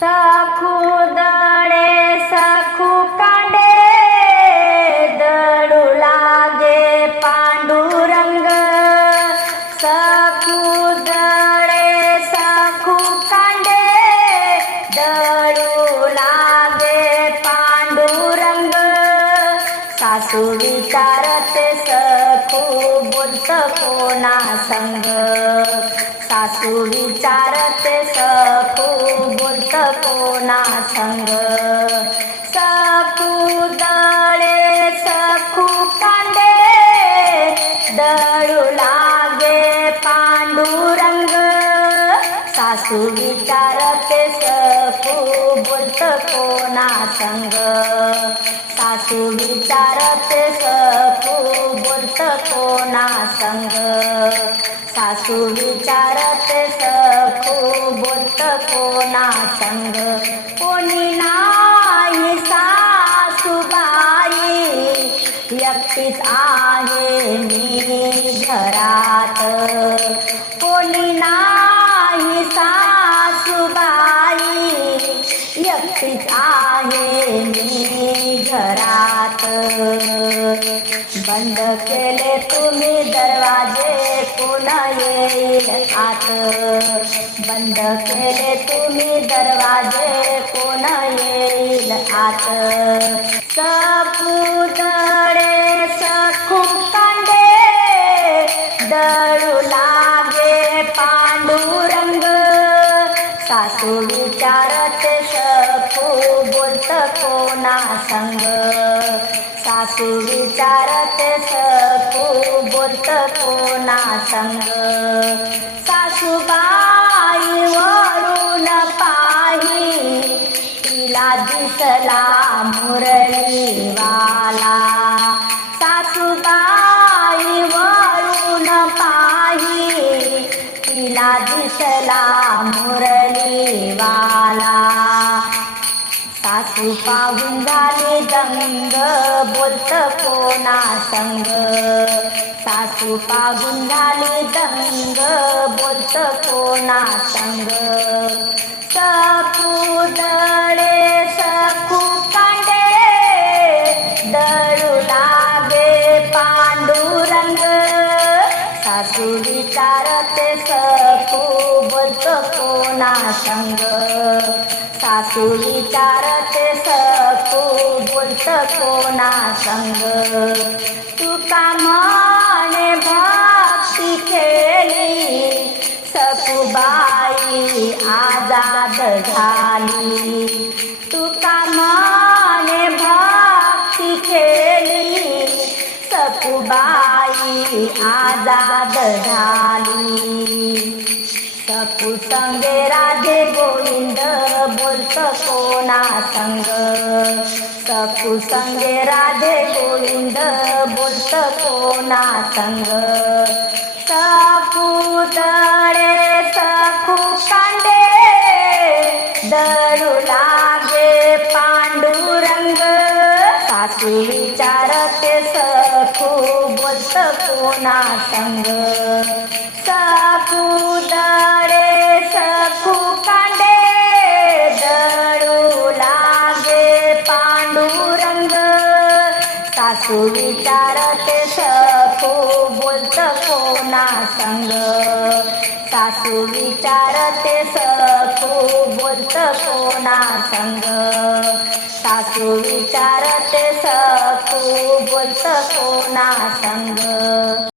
सखू दळे सखू कांडे दळू लागे पांडुरंग. सखू दळे सखू कांडे दळू लागे पांडुरंग. सासू विचारते सखू बोलत कोणा संग? सासू विचारते सखू बोलत कोणा संग. सापू दळे सखू कांडे दळू लागे पांडुरंग. सासू विचारते सखू बोलत कोणा संग? सासू विचारते सखू बोलत कोणा संग? सासू विचारते कोणा संग? कोणी नाही सासूबाई. एकटीच आहे मी घरात. कोणी नाही सासूबाई. एकटीच आहे मी घरात. बंद केले कोण येईल आत बंद केले तुम्ही दरवाजे कोण येईल आत सपुतळे सखू कांडे दळू लागे पांडुरंग। सासू विचार ना संग. सासू विचारत सखू बोलत कोणा संग. सासूबाई वरून पाही तिला दिसला मुरलीवाला सासूबाई वरून पाही तिला दिसला मुरलीवाला पाहून झाले दंग बोलत कोणा संग. सासू पाहून झाले दंग बोलत कोणा संग. सकू दळे सकू कांडे. दळू लागे पांडुरंग. सासू विचारते सखू कोणा संग सासू विचारते सखू बोलत कोणा संग तुका माने भक्ती केली सखूबाई आजाद झाली तुका म्हणे भक्ती केली? सखूबाई आजाद झाली। सखू राधे गोविंद बोलत कोणा संग. सखू राधे गोविंद बोलत कोणा संग. सखू दळे सखू कांडे बोलत कोणा संग. साखू दळे सखू कांडे दळू लागे पांडुरंग. सासू विचारत सखू बोलत कोणा संग. सासू विचारत सखू बोलत कोणा संग. सासू विचारते सखू बोलत कोणा संग?